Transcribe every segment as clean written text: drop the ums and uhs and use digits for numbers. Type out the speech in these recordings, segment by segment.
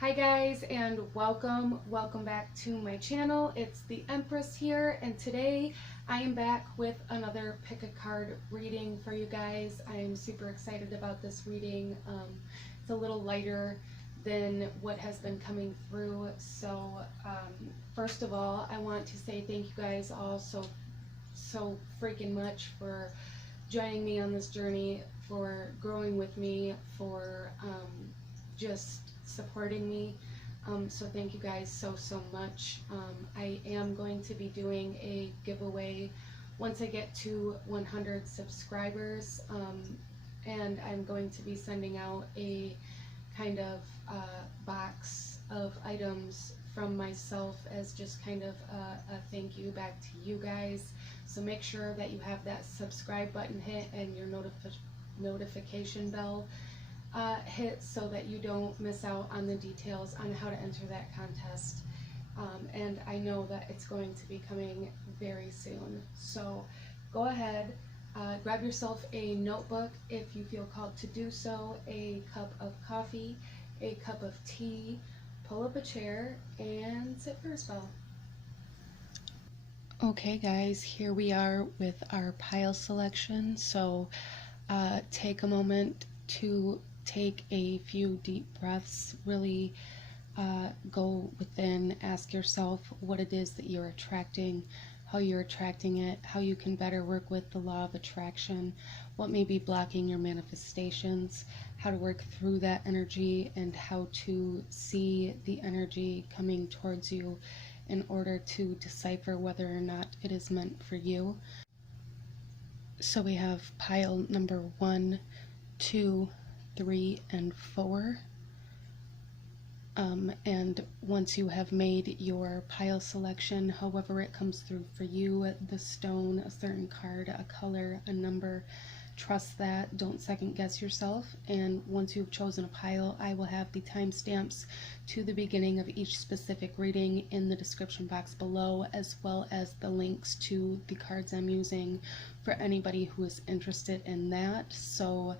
Hi guys, and welcome back to my channel. It's the Empress here, and today I am back with another pick a card reading for you guys. I am super excited about this reading. It's a little lighter than what has been coming through. So first of all, I want to say thank you guys all so freaking much for joining me on this journey, for growing with me, for just supporting me. So thank you guys so much. I am going to be doing a giveaway once I get to 100 subscribers, and I'm going to be sending out a kind of box of items from myself as just kind of a thank you back to you guys. So make sure that you have that subscribe button hit and your notification bell hit so that you don't miss out on the details on how to enter that contest. And I know that it's going to be coming very soon. So go ahead, grab yourself a notebook if you feel called to do so, a cup of coffee, a cup of tea, pull up a chair, and sit for a spell. Okay guys, here we are with our pile selection. So take a moment to take a few deep breaths, really go within, ask yourself what it is that you're attracting, how you're attracting it, how you can better work with the law of attraction, what may be blocking your manifestations, how to work through that energy, and how to see the energy coming towards you in order to decipher whether or not it is meant for you. So we have pile number 1, 2, 3, and 4. And once you have made your pile selection, however it comes through for you, the stone, a certain card, a color, a number, trust that, don't second guess yourself. And once you've chosen a pile, I will have the timestamps to the beginning of each specific reading in the description box below, as well as the links to the cards I'm using for anybody who is interested in that. So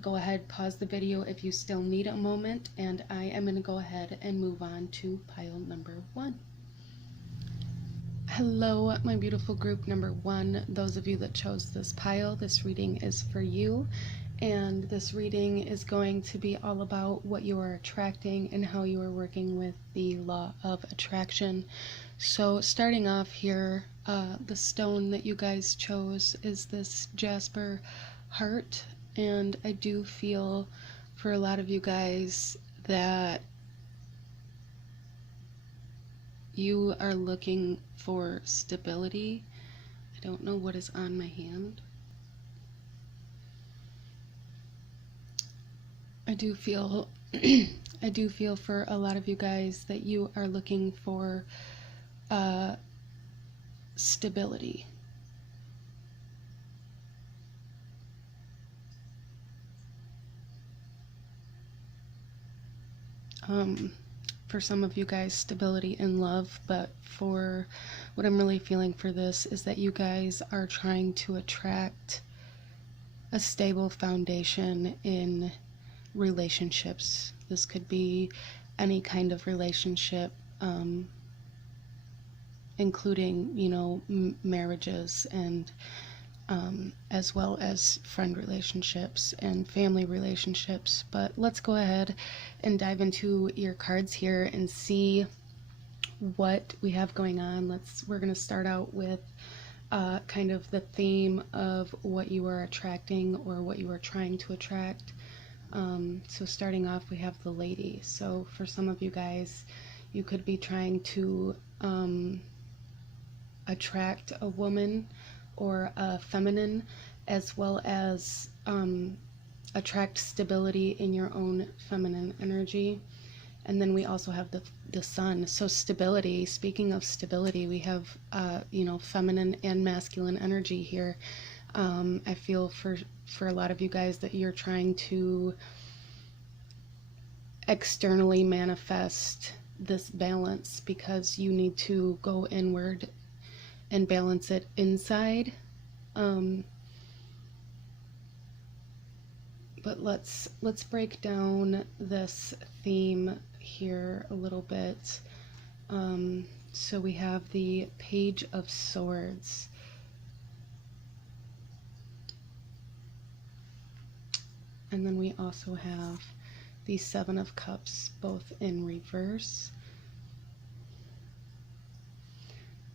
go ahead, pause the video if you still need a moment, and I am going to go ahead and move on to pile number 1. Hello, my beautiful group number 1. Those of you that chose this pile, this reading is for you, and this reading is going to be all about what you are attracting and how you are working with the law of attraction. So starting off here, the stone that you guys chose is this jasper heart. And I do feel for a lot of you guys that you are looking for stability. I don't know what is on my hand. I do feel for a lot of you guys that you are looking for stability. For some of you guys, stability in love, but for what I'm really feeling for this is that you guys are trying to attract a stable foundation in relationships. This could be any kind of relationship, including, you know, marriages, and as well as friend relationships and family relationships. But let's go ahead and dive into your cards here and see what we have going on. We're going to start out with kind of the theme of what you are attracting or what you are trying to attract. So starting off, we have the Lady. So for some of you guys, you could be trying to attract a woman or a feminine, as well as attract stability in your own feminine energy. And then we also have the Sun. So stability, speaking of stability, we have you know, feminine and masculine energy here. I feel for a lot of you guys that you're trying to externally manifest this balance because you need to go inward and balance it inside. But let's break down this theme here a little bit. So we have the Page of Swords. And then we also have the Seven of Cups, both in reverse.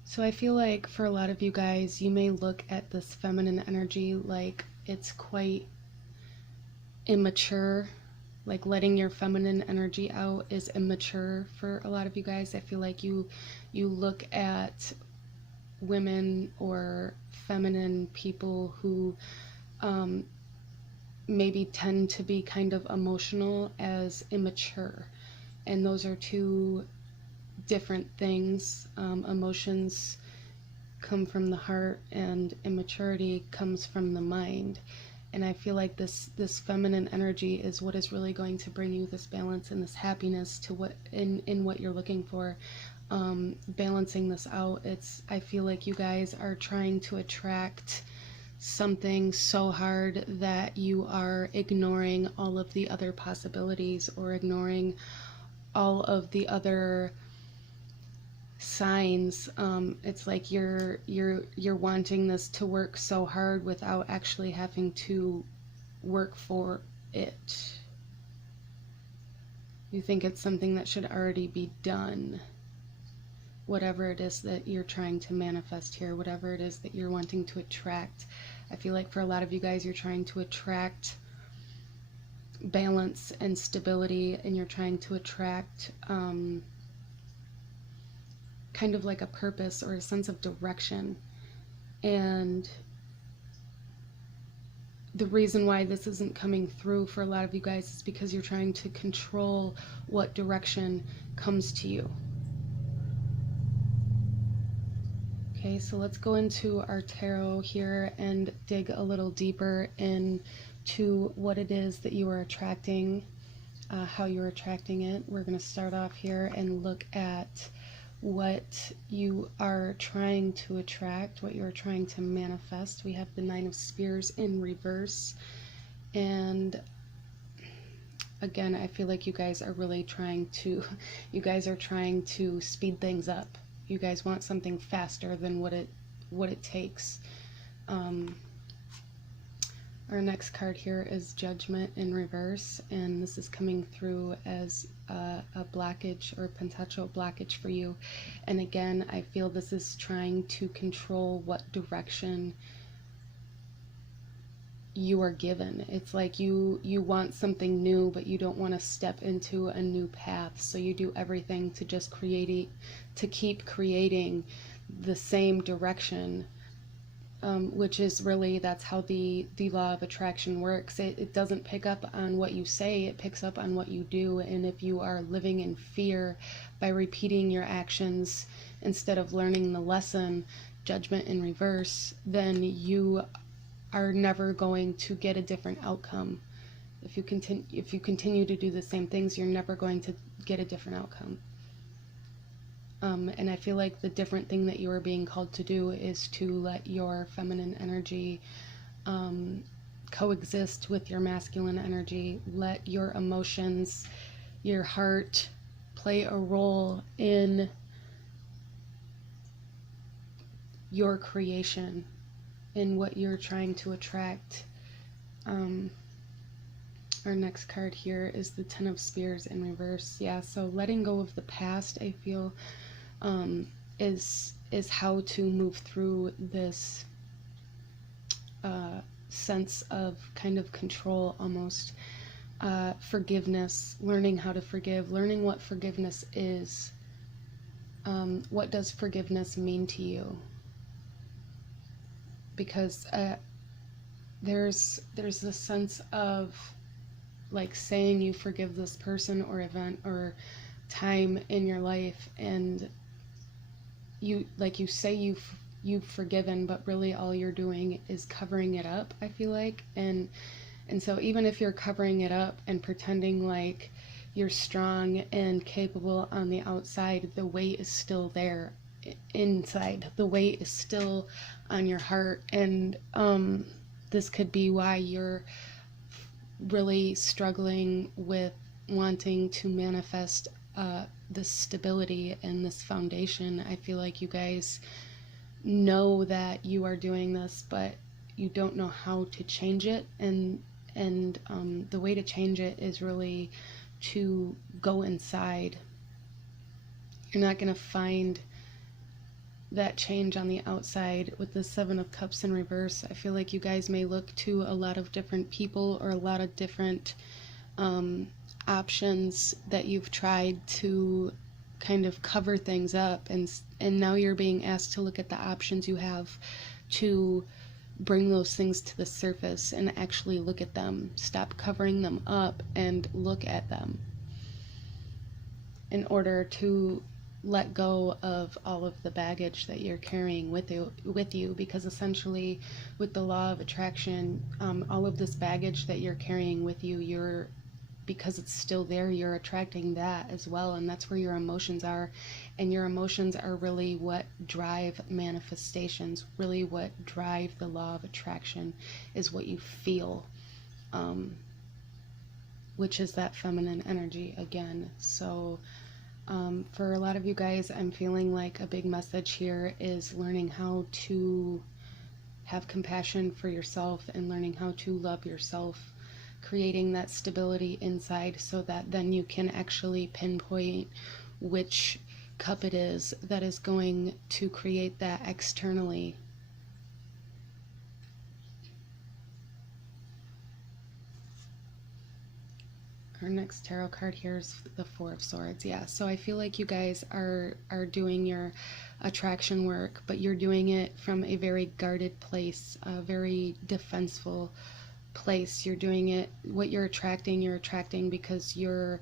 So I feel like for a lot of you guys, you may look at this feminine energy like it's quite immature. Like letting your feminine energy out is immature for a lot of you guys. I feel like you look at women or feminine people who maybe tend to be kind of emotional as immature. And those are two different things. Emotions come from the heart and immaturity comes from the mind. And I feel like this feminine energy is what is really going to bring you this balance and this happiness to what in what you're looking for. Balancing this out, I feel like you guys are trying to attract something so hard that you are ignoring all of the other possibilities or ignoring all of the other signs. It's like you're wanting this to work so hard without actually having to work for it. You think it's something that should already be done. Whatever it is that you're trying to manifest here, whatever it is that you're wanting to attract. I feel like for a lot of you guys, you're trying to attract balance and stability, and you're trying to attract kind of like a purpose or a sense of direction. And the reason why this isn't coming through for a lot of you guys is because you're trying to control what direction comes to you. Okay, so let's go into our tarot here and dig a little deeper into what it is that you are attracting, how you're attracting it. We're going to start off here and look at what you are trying to attract, what you're trying to manifest. We have the Nine of Spears in reverse. And again, I feel like you guys are really trying to speed things up. You guys want something faster than what it takes. Our next card here is Judgment in reverse, and this is coming through as a blockage or potential blockage for you. And again, I feel this is trying to control what direction you are given. It's like you want something new, but you don't want to step into a new path, so you do everything to just keep creating the same direction. Which is really, that's how the law of attraction works. It doesn't pick up on what you say, it picks up on what you do. And if you are living in fear by repeating your actions instead of learning the lesson, Judgment in reverse, then you are never going to get a different outcome. If you continue to do the same things, you're never going to get a different outcome. And I feel like the different thing that you are being called to do is to let your feminine energy coexist with your masculine energy. Let your emotions, your heart play a role in your creation, in what you're trying to attract. Our next card here is the Ten of Spears in reverse. Yeah, so letting go of the past, I feel, is how to move through this sense of kind of control almost. Forgiveness, learning how to forgive, learning what forgiveness is. What does forgiveness mean to you? Because there's this sense of like saying you forgive this person or event or time in your life, and you say you've forgiven, but really all you're doing is covering it up, I feel like. And so even if you're covering it up and pretending like you're strong and capable on the outside, the weight is still there inside. The weight is still on your heart. And this could be why you're really struggling with wanting to manifest this stability and this foundation. I feel like you guys know that you are doing this, but you don't know how to change it, and the way to change it is really to go inside. You're not going to find that change on the outside with the Seven of Cups in reverse. I feel like you guys may look to a lot of different people or a lot of different options that you've tried to kind of cover things up, and now you're being asked to look at the options you have to bring those things to the surface and actually look at them. Stop covering them up and look at them in order to let go of all of the baggage that you're carrying with you, because essentially with the law of attraction, all of this baggage that you're carrying with you, because it's still there, you're attracting that as well, and that's where your emotions are. And your emotions are really what drive manifestations. Really what drive the law of attraction is what you feel, which is that feminine energy again. So for a lot of you guys, I'm feeling like a big message here is learning how to have compassion for yourself and learning how to love yourself, creating that stability inside so that then you can actually pinpoint which cup it is that is going to create that externally. Our next tarot card here is the Four of Swords. Yeah, so I feel like you guys are doing your attraction work, but you're doing it from a very guarded place, a very defenseful place. You're doing it, what you're attracting because you're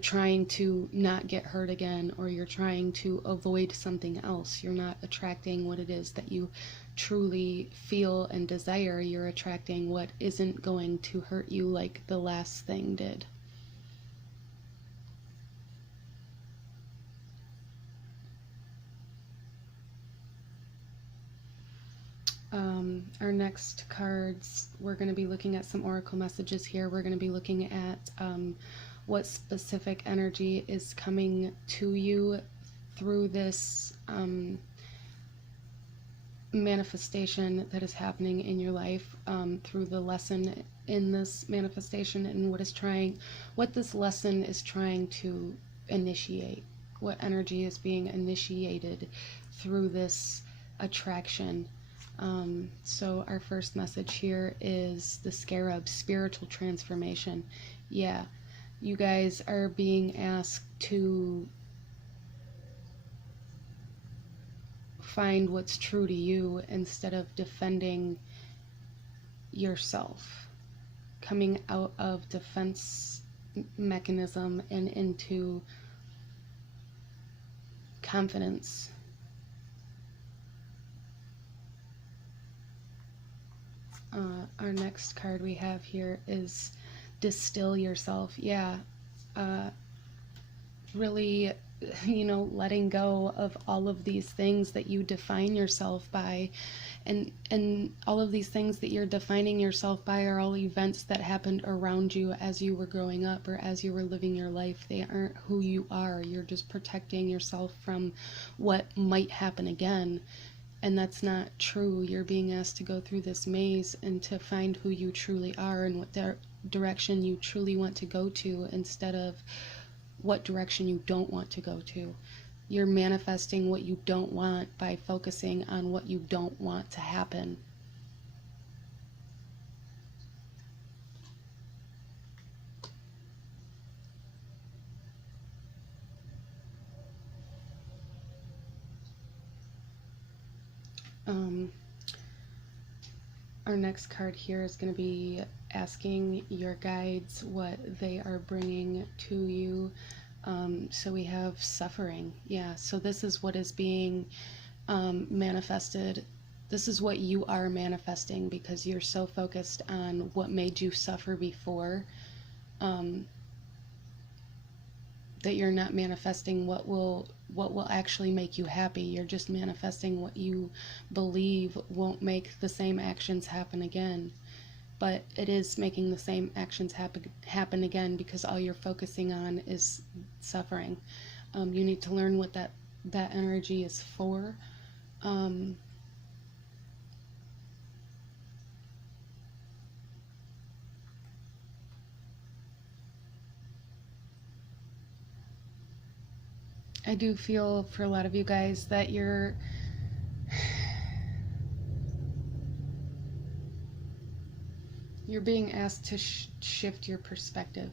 trying to not get hurt again, or you're trying to avoid something else. You're not attracting what it is that you truly feel and desire. You're attracting what isn't going to hurt you like the last thing did. Our next cards, we're going to be looking at some oracle messages here. We're going to be looking at what specific energy is coming to you through this manifestation that is happening in your life, through the lesson in this manifestation, and what this lesson is trying to initiate, what energy is being initiated through this attraction. So our first message here is the Scarab, spiritual transformation. Yeah, you guys are being asked to find what's true to you instead of defending yourself, coming out of defense mechanism and into confidence. Our next card we have here is distill yourself. Yeah, really, letting go of all of these things that you define yourself by, and all of these things that you're defining yourself by are all events that happened around you as you were growing up or as you were living your life. They aren't who you are. You're just protecting yourself from what might happen again. And that's not true. You're being asked to go through this maze and to find who you truly are and what direction you truly want to go to, instead of what direction you don't want to go to. You're manifesting what you don't want by focusing on what you don't want to happen. Our next card here is going to be asking your guides what they are bringing to you. So we have suffering. Yeah, so this is what is being manifested. This is what you are manifesting because you're so focused on what made you suffer before, that you're not manifesting what will actually make you happy. You're just manifesting what you believe won't make the same actions happen again. But it is making the same actions happen again because all you're focusing on is suffering. You need to learn what that energy is for. I do feel for a lot of you guys that you're being asked to shift your perspective,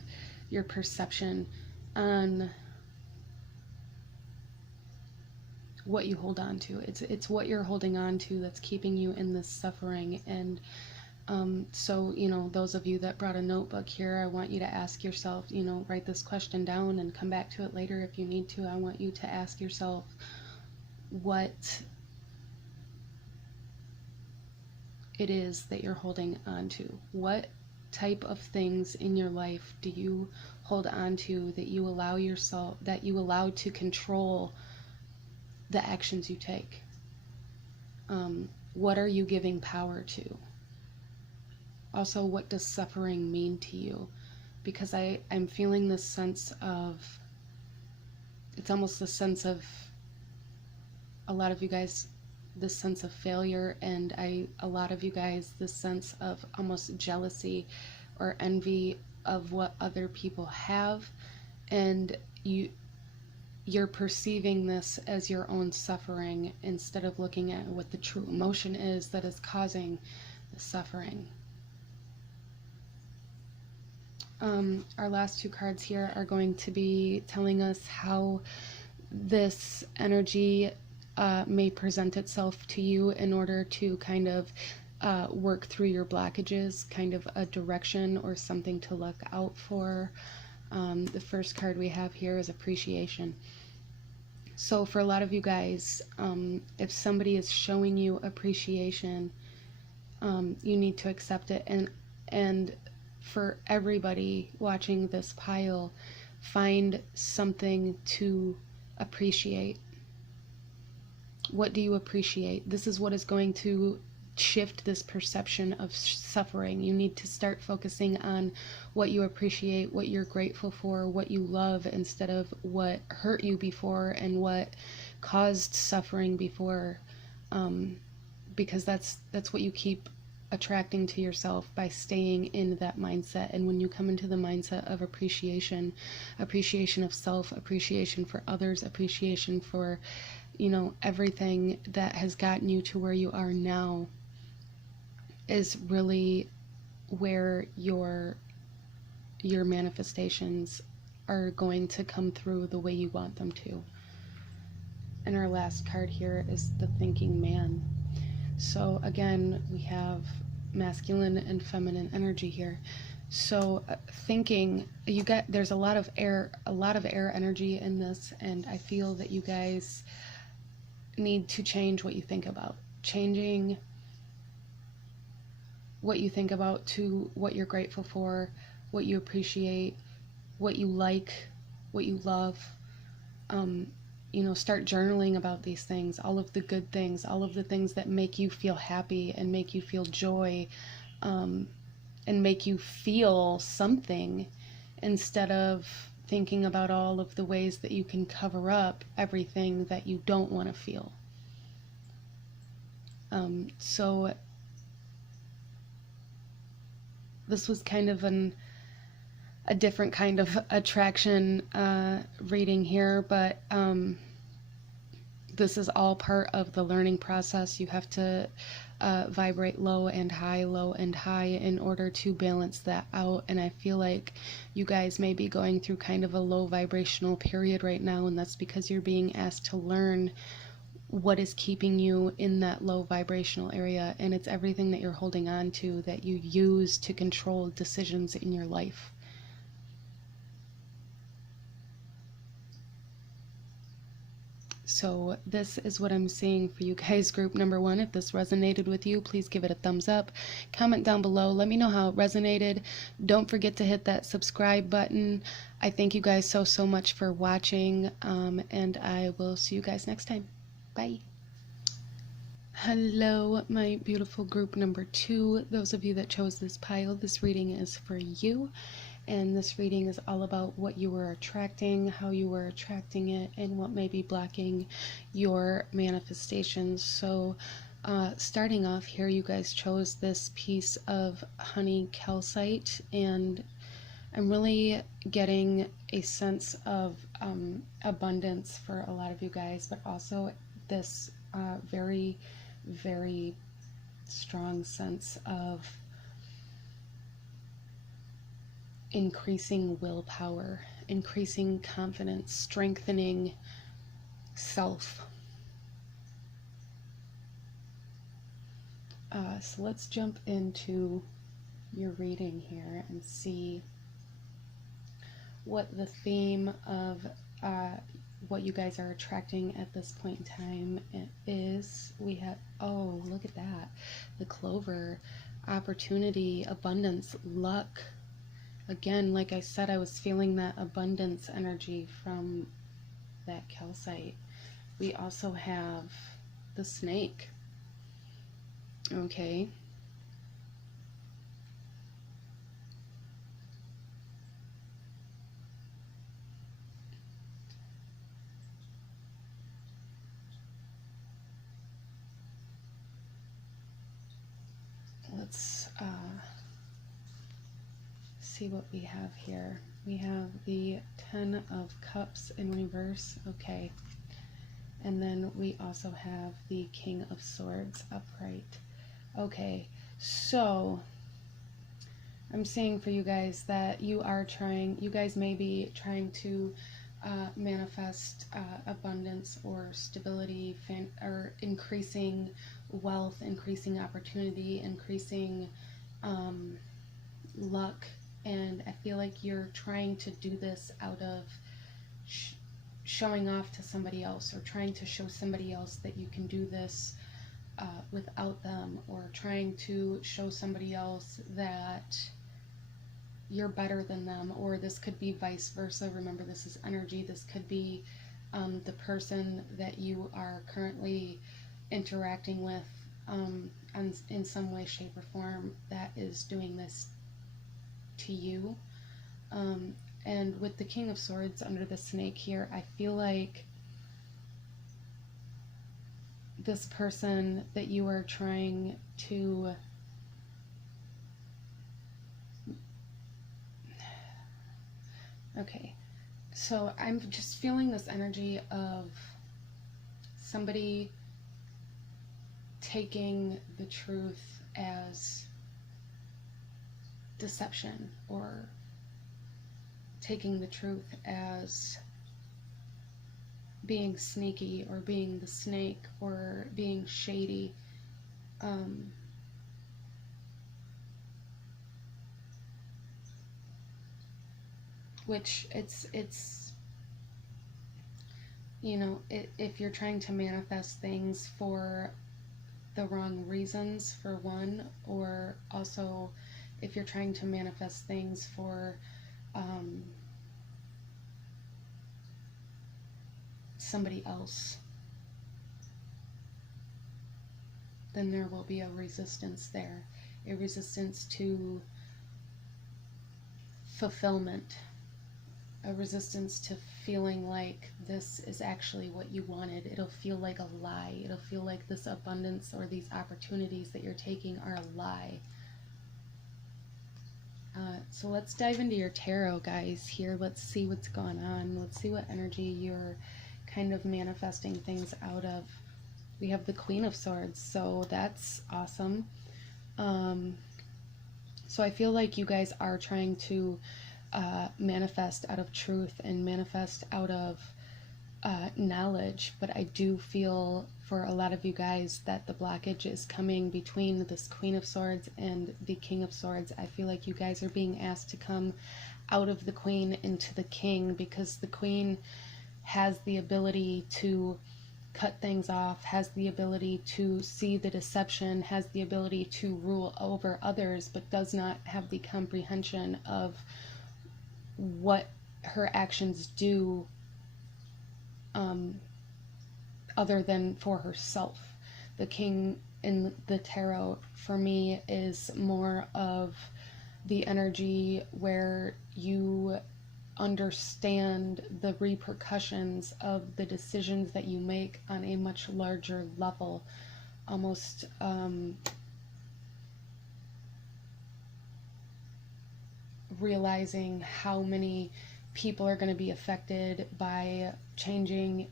your perception on what you hold on to. It's what you're holding on to that's keeping you in this suffering. And so, you know, those of you that brought a notebook here, I want you to ask yourself, you know, write this question down and come back to it later if you need to. I want you to ask yourself what it is that you're holding on to. What type of things in your life do you hold on to that you allow yourself, that you allow to control the actions you take? What are you giving power to? Also, what does suffering mean to you? Because I'm feeling this sense of, it's almost the sense of, a lot of you guys, this sense of failure, and a lot of you guys, this sense of almost jealousy or envy of what other people have, and you're perceiving this as your own suffering instead of looking at what the true emotion is that is causing the suffering. Our last two cards here are going to be telling us how this energy may present itself to you in order to kind of work through your blockages, kind of a direction or something to look out for. The first card we have here is appreciation. So for a lot of you guys, if somebody is showing you appreciation, you need to accept it. And for everybody watching this pile, find something to appreciate. What do you appreciate? This is what is going to shift this perception of suffering. You need to start focusing on what you appreciate, what you're grateful for, what you love, instead of what hurt you before and what caused suffering before, because that's what you keep attracting to yourself by staying in that mindset. And when you come into the mindset of appreciation of self, appreciation for others, appreciation for, you know, everything that has gotten you to where you are now, is really where your manifestations are going to come through the way you want them to. And our last card here is the thinking man. So again, we have masculine and feminine energy here. So thinking, there's a lot of air energy in this, and I feel that you guys need to change what you think about. Changing what you think about to what you're grateful for, what you appreciate, what you like, what you love. You know, start journaling about these things, all of the good things, all of the things that make you feel happy and make you feel joy, and make you feel something, instead of thinking about all of the ways that you can cover up everything that you don't want to feel. So this was kind of a different kind of attraction reading here, but this is all part of the learning process. You have to vibrate low and high in order to balance that out. And I feel like you guys may be going through kind of a low vibrational period right now, and that's because you're being asked to learn what is keeping you in that low vibrational area, and it's everything that you're holding on to that you use to control decisions in your life. So this is what I'm seeing for you guys, group number 1. If this resonated with you, please give it a thumbs up. Comment down below. Let me know how it resonated. Don't forget to hit that subscribe button. I thank you guys so much for watching, and I will see you guys next time. Bye. Hello, my beautiful group number 2. Those of you that chose this pile, this reading is for you. and this reading is all about what you were attracting, how you were attracting it, and what may be blocking your manifestations. So starting off here, you guys chose this piece of honey calcite, and I'm really getting a sense of abundance for a lot of you guys, but also this very, very strong sense of increasing willpower, increasing confidence, strengthening self. So let's jump into your reading here and see what the theme of what you guys are attracting at this point in time is. We have, oh, look at that. The clover, opportunity, abundance, luck. Again, like I said, I was feeling that abundance energy from that calcite. We also have the snake. Okay. Let's see what we have here. We have the 10 of Cups in reverse. Okay. And then we also have the King of Swords upright. Okay, so I'm saying for you guys that you guys may be trying to manifest abundance or stability, or increasing wealth, increasing opportunity, increasing luck, and I feel like you're trying to do this out of showing off to somebody else, or trying to show somebody else that you can do this without them, or trying to show somebody else that you're better than them, or this could be vice versa. Remember, this is energy. This could be the person that you are currently interacting with in some way, shape, or form that is doing this to you. And with the King of Swords under the snake here, I feel like this person that you are trying to okay, so I'm just feeling this energy of somebody taking the truth as deception, or taking the truth as being sneaky, or being the snake, or being shady. Which it's you know, if you're trying to manifest things for the wrong reasons, for one, or also if you're trying to manifest things for somebody else, then there will be a resistance there, a resistance to fulfillment, a resistance to feeling like this is actually what you wanted. It'll feel like a lie. It'll feel like this abundance or these opportunities that you're taking are a lie. So let's dive into your tarot, guys, here. Let's see what's going on. Let's see what energy you're kind of manifesting things out of. We have the Queen of Swords, so that's awesome. So I feel like you guys are trying to manifest out of truth and manifest out of knowledge, but I do feel for a lot of you guys that the blockage is coming between this Queen of Swords and the King of Swords. I feel like you guys are being asked to come out of the Queen into the King, because the Queen has the ability to cut things off, has the ability to see the deception, has the ability to rule over others, but does not have the comprehension of what her actions do other than for herself. The King in the tarot for me is more of the energy where you understand the repercussions of the decisions that you make on a much larger level, almost realizing how many people are going to be affected by changing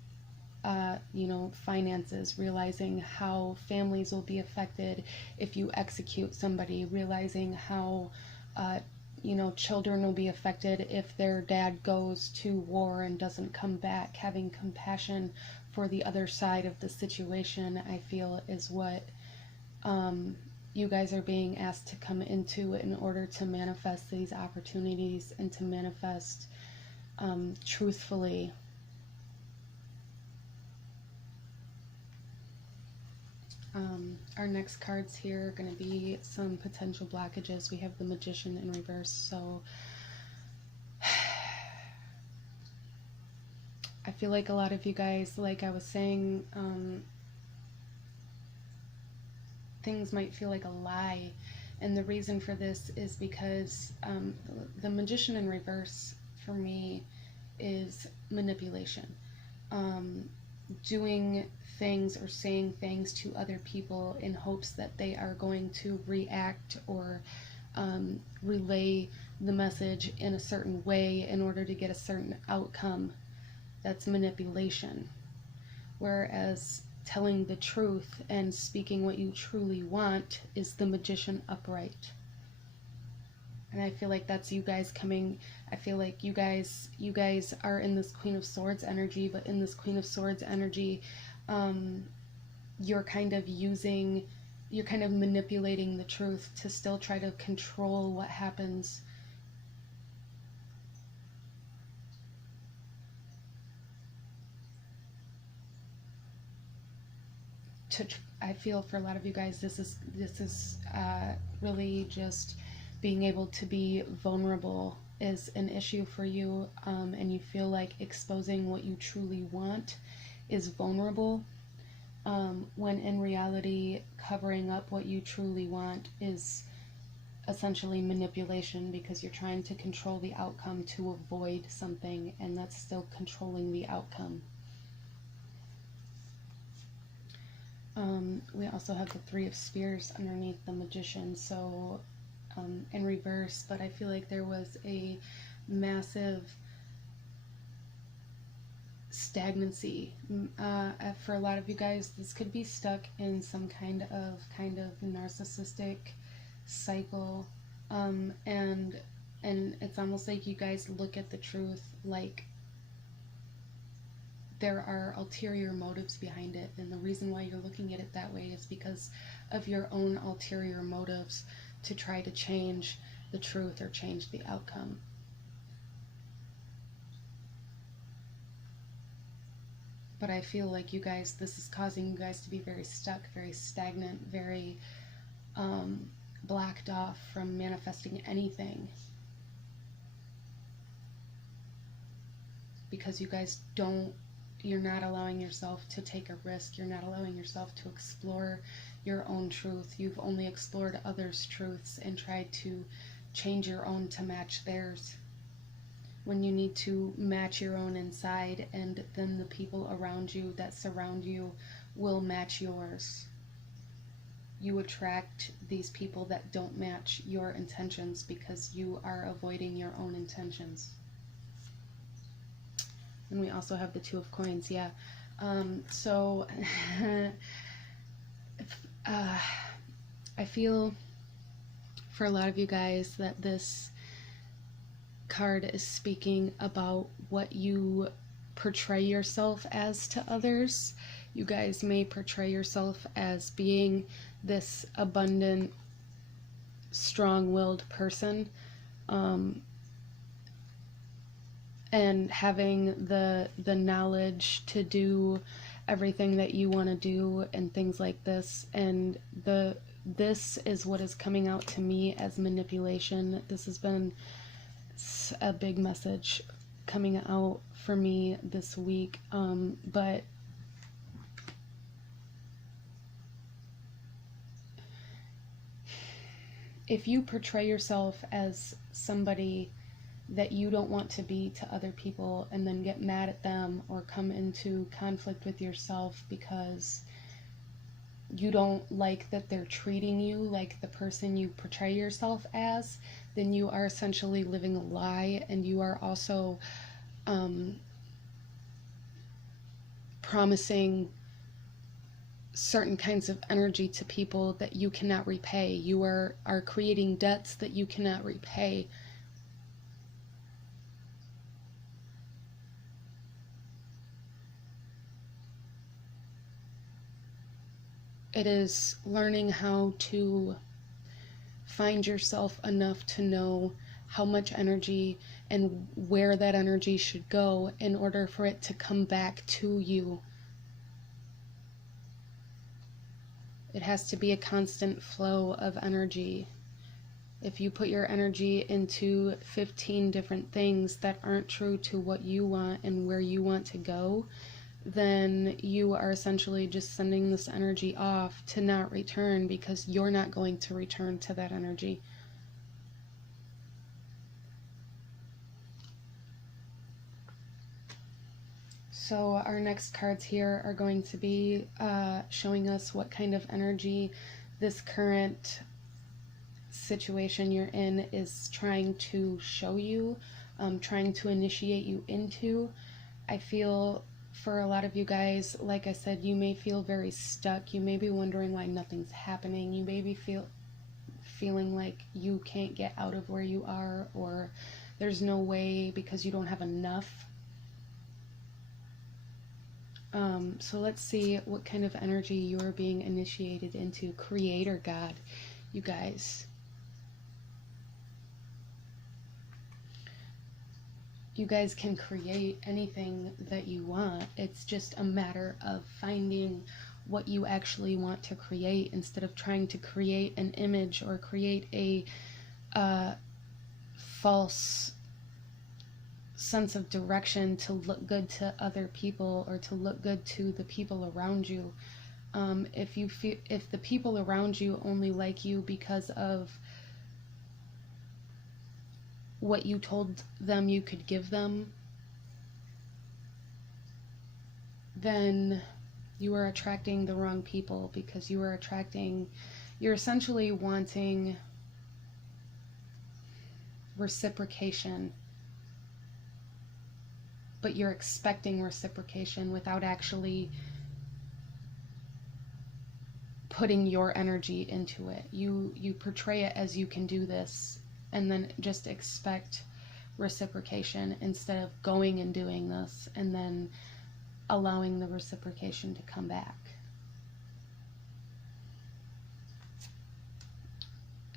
finances, realizing how families will be affected if you execute somebody, realizing how children will be affected if their dad goes to war and doesn't come back. Having compassion for the other side of the situation, I feel, is what you guys are being asked to come into in order to manifest these opportunities and to manifest truthfully. Our next cards here are going to be some potential blockages. We have the Magician in reverse, so I feel like a lot of you guys, like I was saying, things might feel like a lie, and the reason for this is because the Magician in reverse for me is manipulation. Doing things or saying things to other people in hopes that they are going to react or relay the message in a certain way in order to get a certain outcome. That's manipulation. Whereas telling the truth and speaking what you truly want is the Magician upright. And I feel like that's you guys coming. I feel like you guys are in this Queen of Swords energy, but in this Queen of Swords energy, you're kind of manipulating the truth to still try to control what happens. I feel for a lot of you guys, this is really just being able to be vulnerable is an issue for you, and you feel like exposing what you truly want is vulnerable, when in reality covering up what you truly want is essentially manipulation, because you're trying to control the outcome to avoid something, and that's still controlling the outcome. We also have the Three of Spears underneath the Magician, so in reverse, but I feel like there was a massive stagnancy. For a lot of you guys, this could be stuck in some kind of narcissistic cycle, and it's almost like you guys look at the truth like there are ulterior motives behind it, and the reason why you're looking at it that way is because of your own ulterior motives to try to change the truth or change the outcome. But I feel like you guys, this is causing you guys to be very stuck, very stagnant, very blocked off from manifesting anything, because you guys you're not allowing yourself to take a risk. You're not allowing yourself to explore your own truth. You've only explored others' truths and tried to change your own to match theirs, when you need to match your own inside, and then the people around you that surround you will match yours. You attract these people that don't match your intentions because you are avoiding your own intentions. And we also have the Two of Coins, yeah. So I feel for a lot of you guys that this card is speaking about what you portray yourself as to others. You guys may portray yourself as being this abundant, strong-willed person, and having the knowledge to do everything that you want to do and things like this. And this is what is coming out to me as manipulation. This has been a big message coming out for me this week, but if you portray yourself as somebody that you don't want to be to other people and then get mad at them or come into conflict with yourself because you don't like that they're treating you like the person you portray yourself as, then you are essentially living a lie, and you are also promising certain kinds of energy to people that you cannot repay. You are creating debts that you cannot repay. It is learning how to find yourself enough to know how much energy and where that energy should go in order for it to come back to you. It has to be a constant flow of energy. If you put your energy into 15 different things that aren't true to what you want and where you want to go, then you are essentially just sending this energy off to not return, because you're not going to return to that energy. So our next cards here are going to be showing us what kind of energy this current situation you're in is trying to show you, trying to initiate you into. I feel for a lot of you guys, like I said, you may feel very stuck. You may be wondering why nothing's happening. You may be feeling like you can't get out of where you are, or there's no way because you don't have enough. So let's see what kind of energy you're being initiated into. Creator God, you guys. You guys can create anything that you want. It's just a matter of finding what you actually want to create, instead of trying to create an image or create a false sense of direction to look good to other people or to look good to the people around you. If the people around you only like you because of what you told them you could give them, then you are attracting the wrong people, because you're essentially wanting reciprocation, but you're expecting reciprocation without actually putting your energy into it. You portray it as you can do this, and then just expect reciprocation instead of going and doing this and then allowing the reciprocation to come back.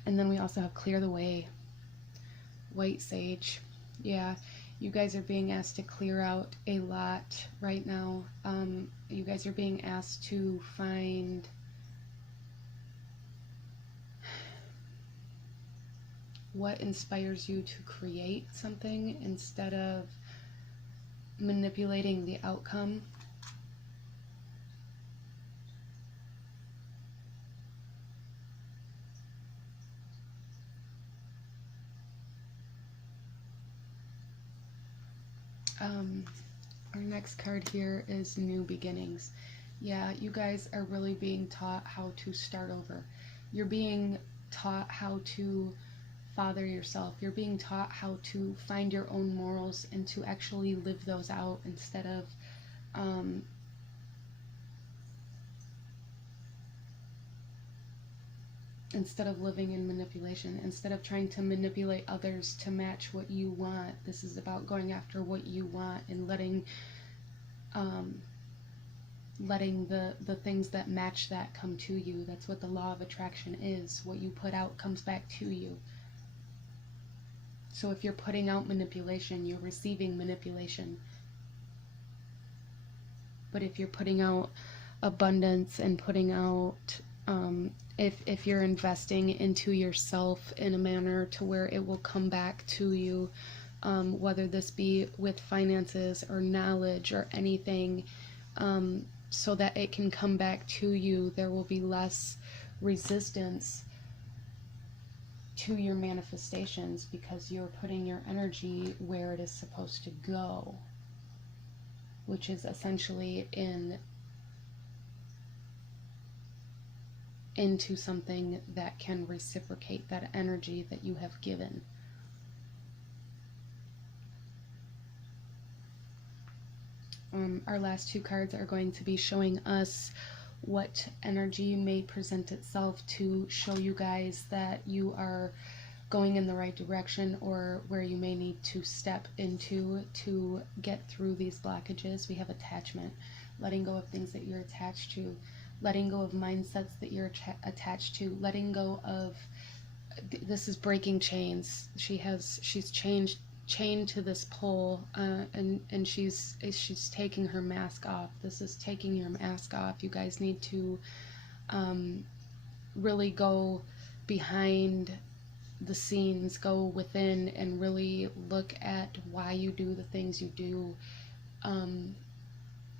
And then we also have clear the way, white sage. Yeah, you guys are being asked to clear out a lot right now. You guys are being asked to find what inspires you to create something instead of manipulating the outcome. Our next card here is new beginnings. Yeah, you guys are really being taught how to start over. You're being taught how to father yourself. You're being taught how to find your own morals and to actually live those out instead of living in manipulation, instead of trying to manipulate others to match what you want. This is about going after what you want and letting the things that match that come to you. That's what the law of attraction is. What you put out comes back to you. So if you're putting out manipulation, you're receiving manipulation. But if you're putting out abundance and putting out, if you're investing into yourself in a manner to where it will come back to you, whether this be with finances or knowledge or anything, so that it can come back to you, there will be less resistance to your manifestations, because you're putting your energy where it is supposed to go, which is essentially into something that can reciprocate that energy that you have given. Our last two cards are going to be showing us what energy may present itself to show you guys that you are going in the right direction, or where you may need to step into to get through these blockages. We have attachment, letting go of things that you're attached to, letting go of mindsets that you're attached to, letting go of, this is breaking chains. She's chained to this pole, and she's taking her mask off. This is taking your mask off. You guys need to really go behind the scenes, go within, and really look at why you do the things you do,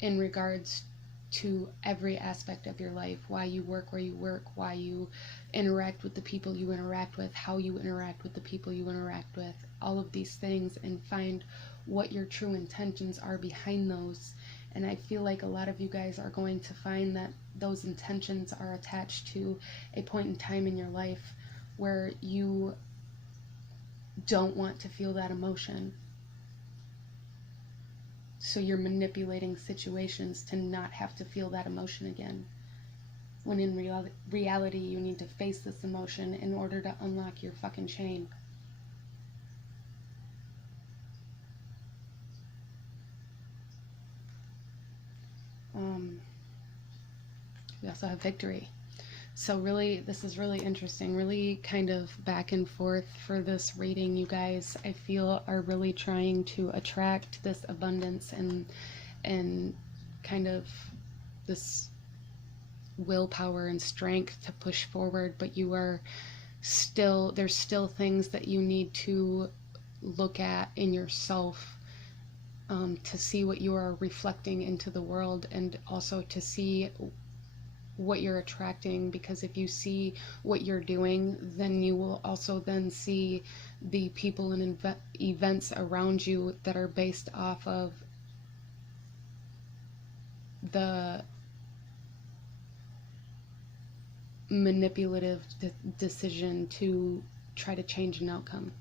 in regards to every aspect of your life, why you work where you work, why you interact with the people you interact with, how you interact with the people you interact with, all of these things, and find what your true intentions are behind those. And I feel like a lot of you guys are going to find that those intentions are attached to a point in time in your life where you don't want to feel that emotion. So you're manipulating situations to not have to feel that emotion again. When in reality, you need to face this emotion in order to unlock your fucking chain. We also have victory. So really, this is really interesting, really kind of back and forth for this reading. You guys, I feel, are really trying to attract this abundance and kind of this willpower and strength to push forward, but you are still, there's still things that you need to look at in yourself, to see what you are reflecting into the world, and also to see what you're attracting, because if you see what you're doing, then you will also then see the people and events around you that are based off of the manipulative decision to try to change an outcome.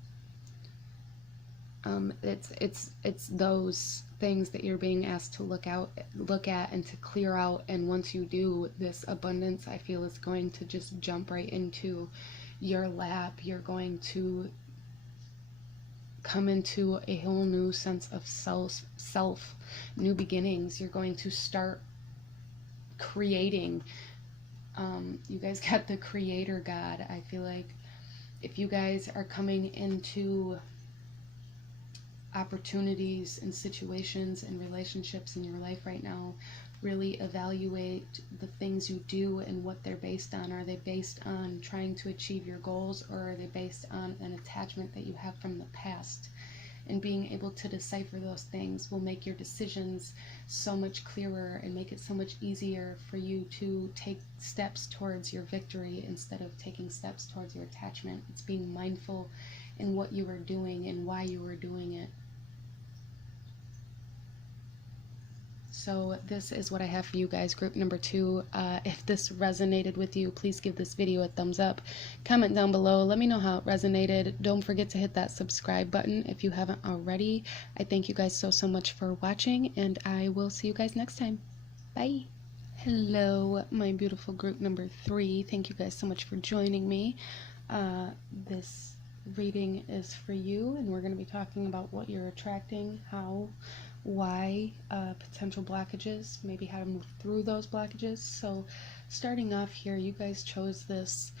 It's those things that you're being asked to look at and to clear out, and once you do, this abundance, I feel, is going to just jump right into your lap. You're going to come into a whole new sense of self, new beginnings. You're going to start creating. You guys got the creator God. I feel like if you guys are coming into opportunities and situations and relationships in your life right now, really evaluate the things you do and what they're based on. Are they based on trying to achieve your goals, or are they based on an attachment that you have from the past? And being able to decipher those things will make your decisions so much clearer and make it so much easier for you to take steps towards your victory instead of taking steps towards your attachment. It's being mindful in what you are doing and why you are doing it. So this is what I have for you guys, group number 2. If this resonated with you, please give this video a thumbs up. Comment down below. Let me know how it resonated. Don't forget to hit that subscribe button if you haven't already. I thank you guys so much for watching, and I will see you guys next time. Bye. Hello, my beautiful group number 3. Thank you guys so much for joining me. This reading is for you, and we're going to be talking about what you're attracting, how, why, potential blockages, maybe how to move through those blockages. So starting off here, you guys chose this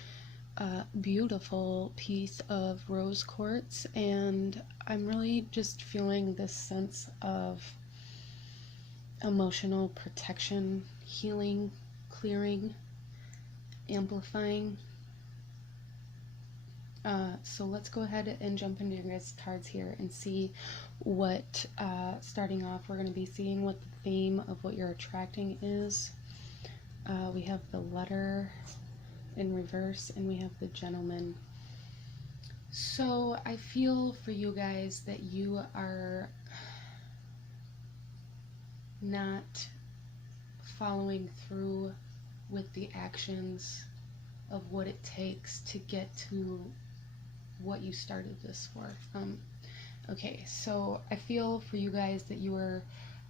beautiful piece of rose quartz, and I'm really just feeling this sense of emotional protection, healing, clearing, amplifying. So let's go ahead and jump into your guys' cards here and see what, starting off, we're going to be seeing what the theme of what you're attracting is. We have the letter in reverse, and we have the gentleman. So I feel for you guys that you are not following through with the actions of what it takes to get to what you started this for. Okay, so I feel for you guys that you are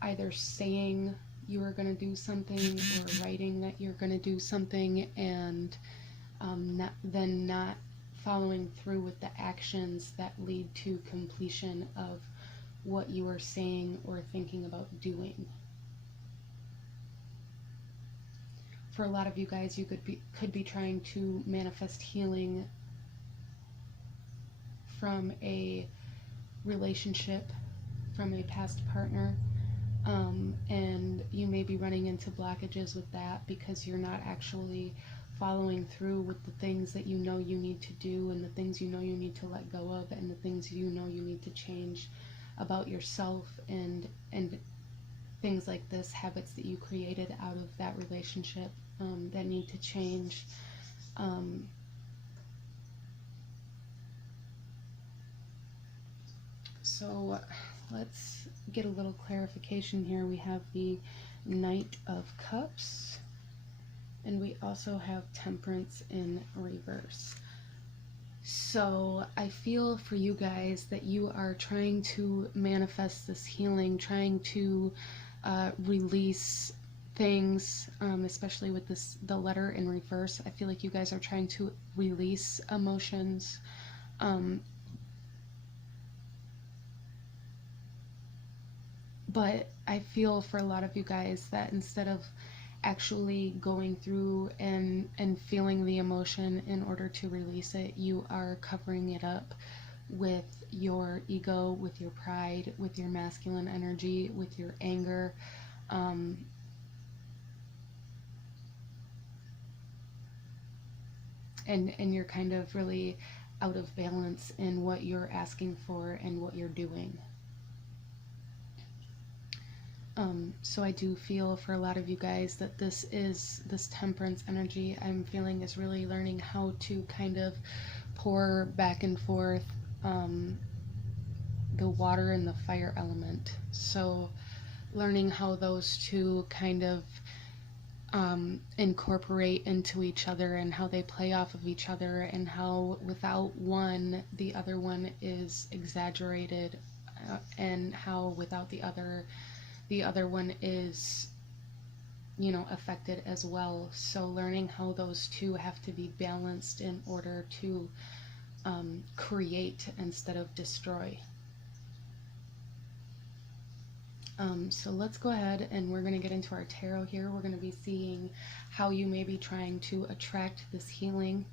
either saying you are going to do something or writing that you're going to do something, and not following through with the actions that lead to completion of what you are saying or thinking about doing. For a lot of you guys, you could be trying to manifest healing from a relationship, from a past partner, and you may be running into blockages with that because you're not actually following through with the things that you know you need to do, and the things you know you need to let go of, and the things you know you need to change about yourself, and things like this, habits that you created out of that relationship that need to change. So let's get a little clarification here. We have the Knight of Cups, and we also have Temperance in reverse. So I feel for you guys that you are trying to manifest this healing, trying to release things, especially with the letter in reverse. I feel like you guys are trying to release emotions. But I feel for a lot of you guys that instead of actually going through and feeling the emotion in order to release it, you are covering it up with your ego, with your pride, with your masculine energy, with your anger. And you're kind of really out of balance in what you're asking for and what you're doing. So I do feel for a lot of you guys that this temperance energy I'm feeling is really learning how to kind of pour back and forth the water and the fire element. So learning how those two kind of incorporate into each other, and how they play off of each other, and how without one, the other one is exaggerated, and how without the other one is, affected as well. So learning how those two have to be balanced in order to create instead of destroy. So let's go ahead and we're going to get into our tarot here. We're going to be seeing how you may be trying to attract this healing.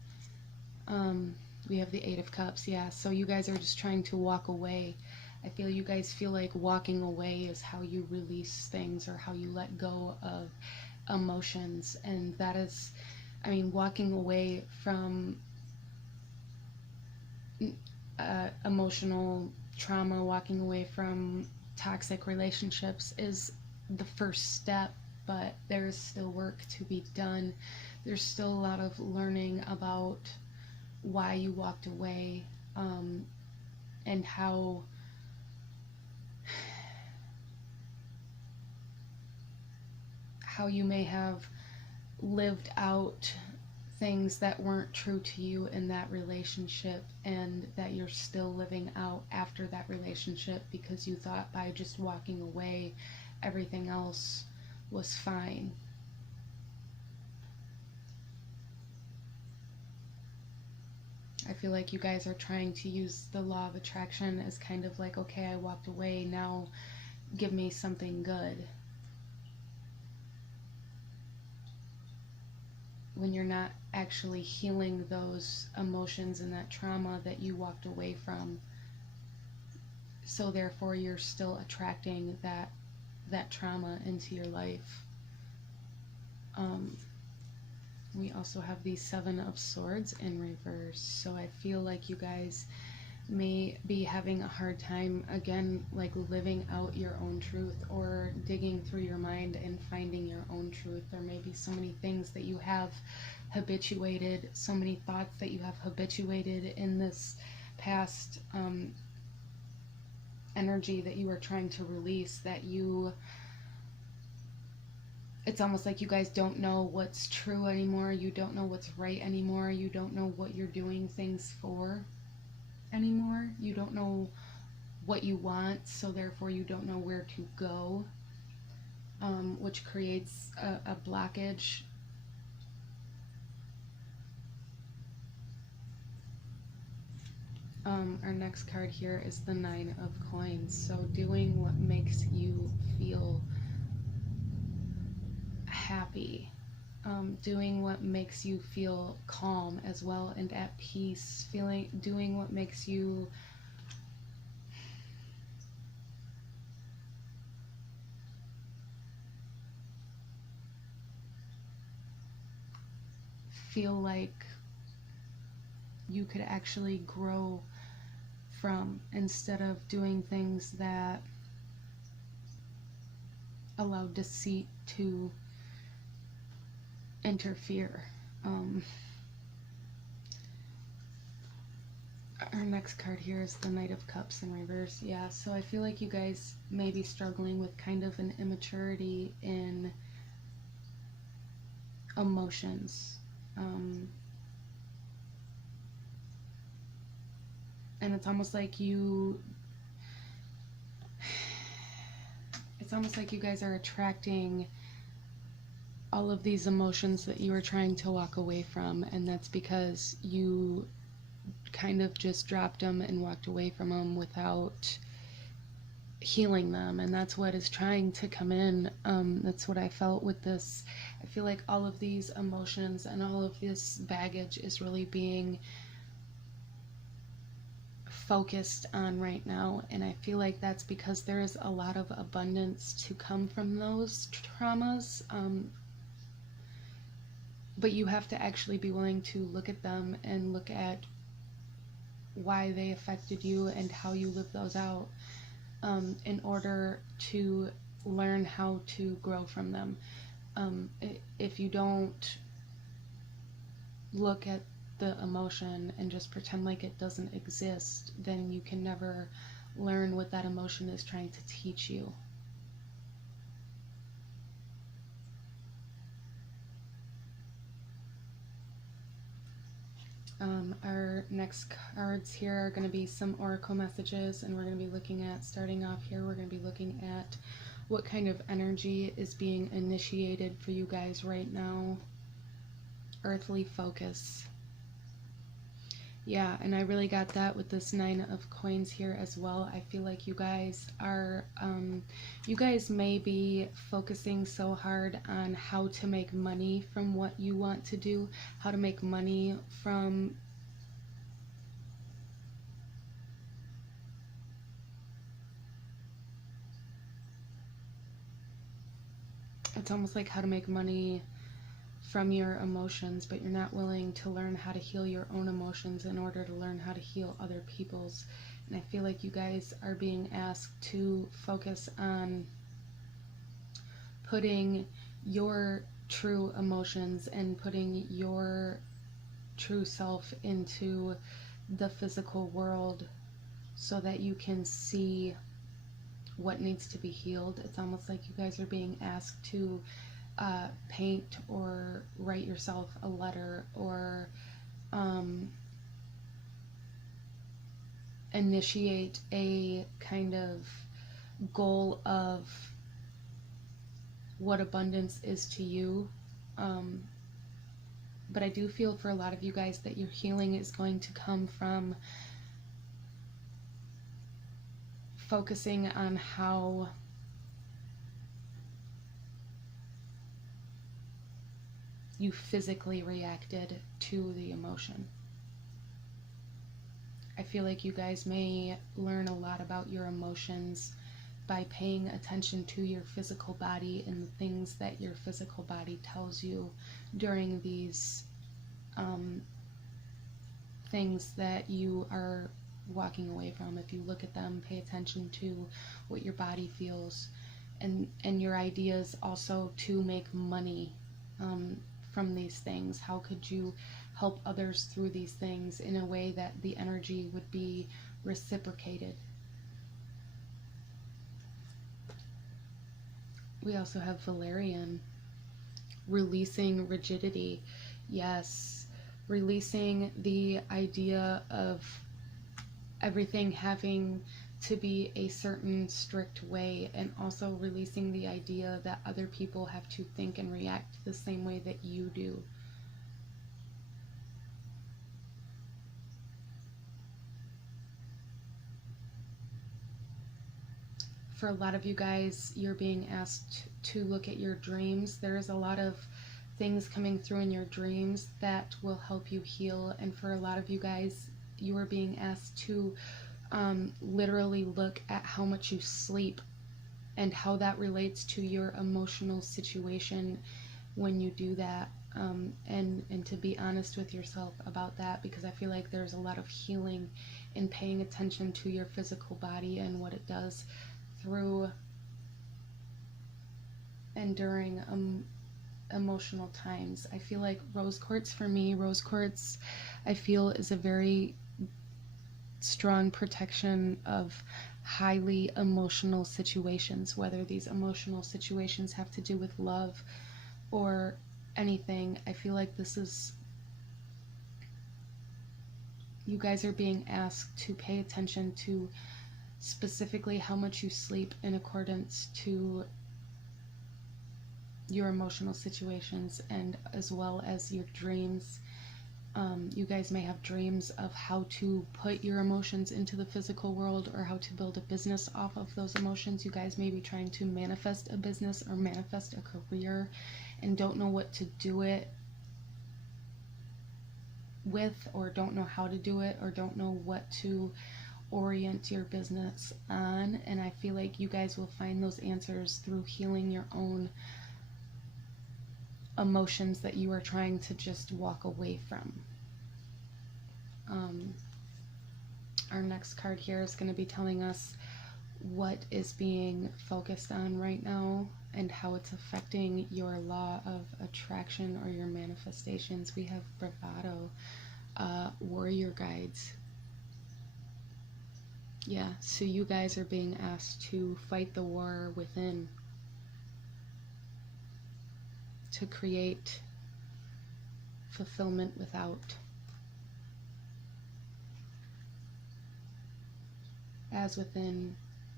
We have the Eight of Cups. Yeah, so you guys are just trying to walk away. I feel you guys feel like walking away is how you release things, or how you let go of emotions. And that is, walking away from emotional trauma, walking away from toxic relationships is the first step, but there's still work to be done. There's still a lot of learning about why you walked away, and how you may have lived out things that weren't true to you in that relationship, and that you're still living out after that relationship because you thought by just walking away everything else was fine. I feel like you guys are trying to use the law of attraction as kind of like, okay, I walked away, now give me something good. When you're not actually healing those emotions and that trauma that you walked away from. So therefore you're still attracting that trauma into your life. We also have the Seven of Swords in reverse. So I feel like you guys may be having a hard time, again, like living out your own truth, or digging through your mind and finding your own truth. There may be so many things that you have habituated, so many thoughts that you have habituated in this past energy that you are trying to release, that it's almost like you guys don't know what's true anymore, you don't know what's right anymore, you don't know what you're doing things for anymore, you don't know what you want, so therefore you don't know where to go, which creates a blockage. Our next card here is the Nine of Coins. So doing what makes you feel happy, doing what makes you feel calm as well and at peace, doing what makes you feel like you could actually grow from, instead of doing things that allow deceit to interfere. Our next card here is the Knight of Cups in reverse. Yeah, so I feel like you guys may be struggling with kind of an immaturity in emotions. And it's almost like you guys are attracting all of these emotions that you are trying to walk away from, and that's because you kind of just dropped them and walked away from them without healing them, and that's what is trying to come in. That's what I felt with this. I feel like all of these emotions and all of this baggage is really being focused on right now, and I feel like that's because there is a lot of abundance to come from those traumas, but you have to actually be willing to look at them and look at why they affected you and how you live those out, in order to learn how to grow from them. If you don't look at the emotion and just pretend like it doesn't exist, then you can never learn what that emotion is trying to teach you. Our next cards here are going to be some oracle messages, and we're going to be looking at, starting off here, we're going to be looking at what kind of energy is being initiated for you guys right now. Earthly focus. Yeah, and I really got that with this Nine of Coins here as well. I feel like you guys are, you guys may be focusing so hard on how to make money from what you want to do, how to make money from it's almost like how to make money from your emotions, but you're not willing to learn how to heal your own emotions in order to learn how to heal other people's. And I feel like you guys are being asked to focus on putting your true emotions and putting your true self into the physical world so that you can see what needs to be healed. It's almost like you guys are being asked to paint or write yourself a letter, or initiate a kind of goal of what abundance is to you. But I do feel for a lot of you guys that your healing is going to come from focusing on how you physically reacted to the emotion. I feel like you guys may learn a lot about your emotions by paying attention to your physical body and the things that your physical body tells you during these things that you are walking away from. If you look at them, pay attention to what your body feels, and your ideas also to make money from these things. How help others through these things in a way that the energy would be reciprocated. We also have Valerian, releasing rigidity. Yes, releasing the idea of everything having to be a certain strict way, and also releasing the idea that other people have to think and react the same way that you do. For a lot of you guys, you're being asked to look at your dreams. There is a lot of things coming through in your dreams that will help you heal, and for a lot of you guys, you are being asked to literally look at how much you sleep and how that relates to your emotional situation when you do that, and to be honest with yourself about that, because I feel like there's a lot of healing in paying attention to your physical body and what it does through and during emotional times. I feel like rose quartz, for me, rose quartz I feel is a very strong protection of highly emotional situations, whether these emotional situations have to do with love or anything. I feel like this is, you guys are being asked to pay attention to specifically how much you sleep in accordance to your emotional situations, and as well as your dreams. You guys may have dreams of how to put your emotions into the physical world, or how to build a business off of those emotions. You guys may be trying to manifest a business or manifest a career and don't know what to do it with, or don't know how to do it, or don't know what to orient your business on. And I feel like you guys will find those answers through healing your own emotions that you are trying to just walk away from. Our next card here is going to be telling us what is being focused on right now and how it's affecting your law of attraction or your manifestations. We have bravado, warrior guides. Yeah, so you guys are being asked to fight the war within, to create fulfillment without. As within,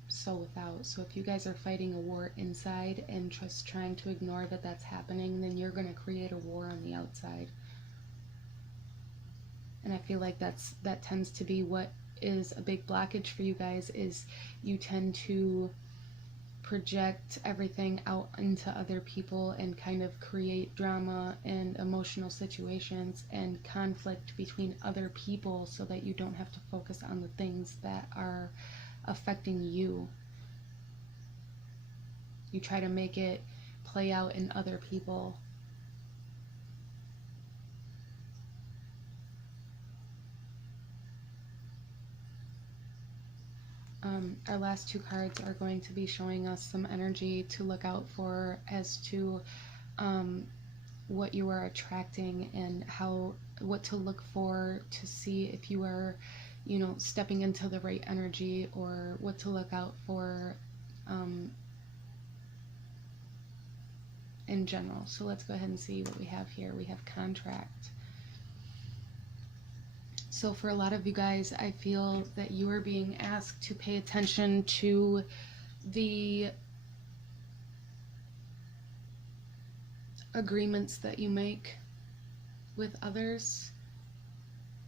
so without. So if you guys are fighting a war inside and just trying to ignore that that's happening, then you're going to create a war on the outside. And I feel like that tends to be what is a big blockage for you guys, is you tend to project everything out into other people and kind of create drama and emotional situations and conflict between other people so that you don't have to focus on the things that are affecting you. You try to make it play out in other people. Our last two cards are going to be showing us some energy to look out for as to what you are attracting, and what to look for to see if you are, stepping into the right energy, or what to look out for in general. So let's go ahead and see what we have here. We have contract. So for a lot of you guys, I feel that you are being asked to pay attention to the agreements that you make with others,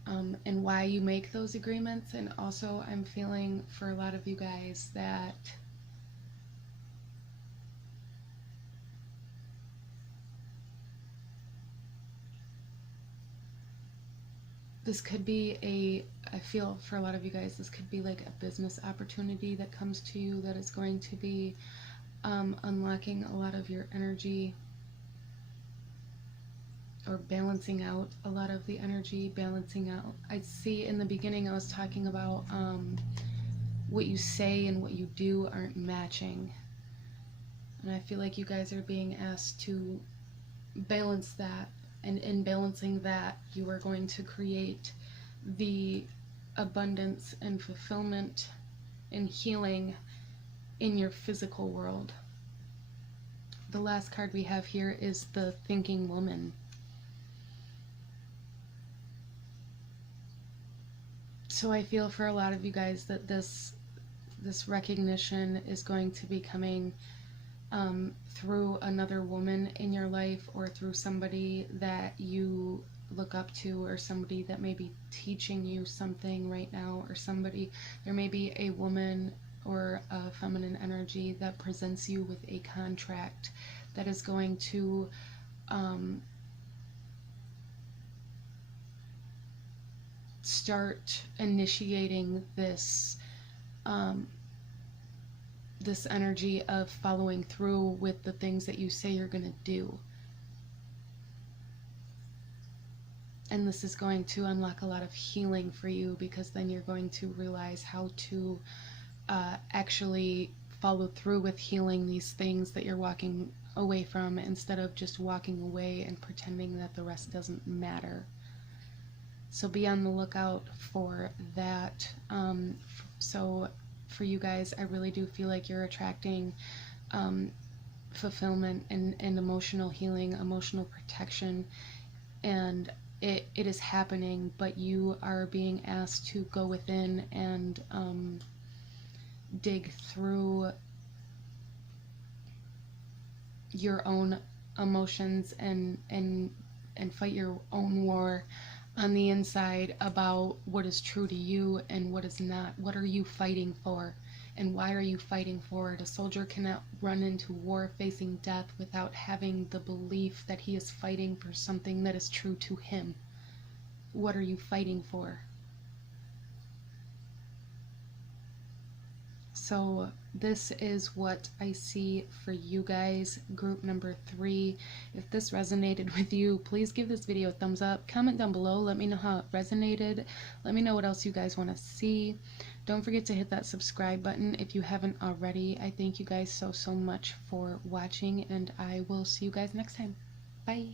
and why you make those agreements. And also I'm feeling for a lot of you guys that this could be I feel for a lot of you guys, this could be like a business opportunity that comes to you that is going to be unlocking a lot of your energy, or balancing out a lot of the energy, balancing out. I see in the beginning I was talking about what you say and what you do aren't matching. And I feel like you guys are being asked to balance that And in balancing that, you are going to create the abundance and fulfillment and healing in your physical world. The last card we have here is the Thinking Woman. So I feel for a lot of you guys that this recognition is going to be coming through another woman in your life, or through somebody that you look up to, or somebody that may be teaching you something right now, or somebody, there may be a woman or a feminine energy that presents you with a contract that is going to start initiating this this energy of following through with the things that you say you're going to do. And this is going to unlock a lot of healing for you, because then you're going to realize how to actually follow through with healing these things that you're walking away from, instead of just walking away and pretending that the rest doesn't matter. So be on the lookout for that. So for you guys, I really do feel like you're attracting fulfillment and emotional healing, emotional protection, and it is happening, but you are being asked to go within and dig through your own emotions and fight your own war on the inside about what is true to you and what is not. What are you fighting for, and why are you fighting for it? A soldier cannot run into war facing death without having the belief that he is fighting for something that is true to him. What are you fighting for? So this is what I see for you guys, group number 3. If this resonated with you, please give this video a thumbs up. Comment down below. Let me know how it resonated. Let me know what else you guys want to see. Don't forget to hit that subscribe button if you haven't already. I thank you guys so much for watching, and I will see you guys next time. Bye.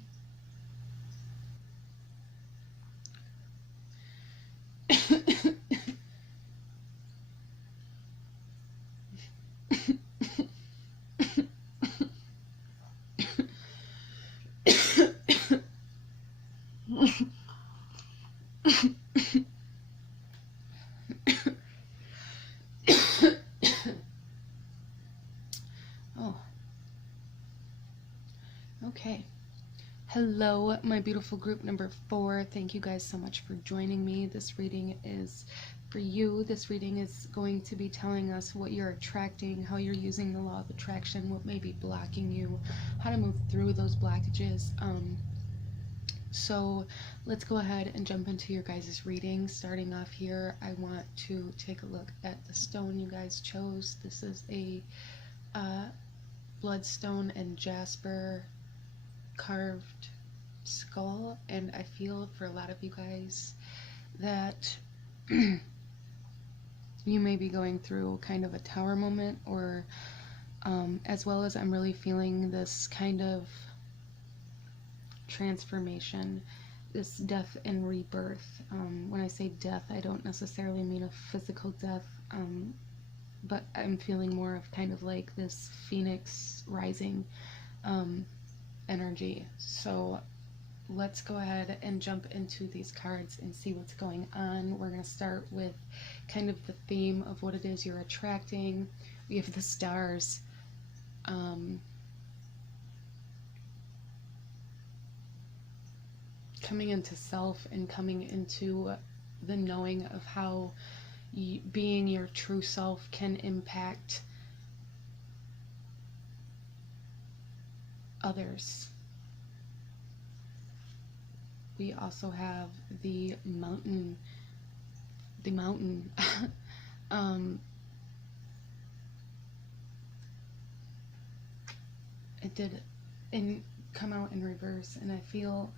Oh. Okay. Hello, my beautiful group number 4. Thank you guys so much for joining me. This reading is for you. This reading is going to be telling us what you're attracting, how you're using the law of attraction, what may be blocking you, how to move through those blockages. So let's go ahead and jump into your guys' reading. Starting off here, I want to take a look at the stone you guys chose. This is a bloodstone and jasper carved skull, and I feel for a lot of you guys that you may be going through kind of a tower moment, or as well as I'm really feeling this kind of transformation, this death and rebirth. When I say death, I don't necessarily mean a physical death, but I'm feeling more of kind of like this phoenix rising energy. So let's go ahead and jump into these cards and see what's going on. We're going to start with kind of the theme of what it is you're attracting. We have the stars. Coming into self and coming into the knowing of how being your true self can impact others. We also have the mountain. It did come out in reverse, and I feel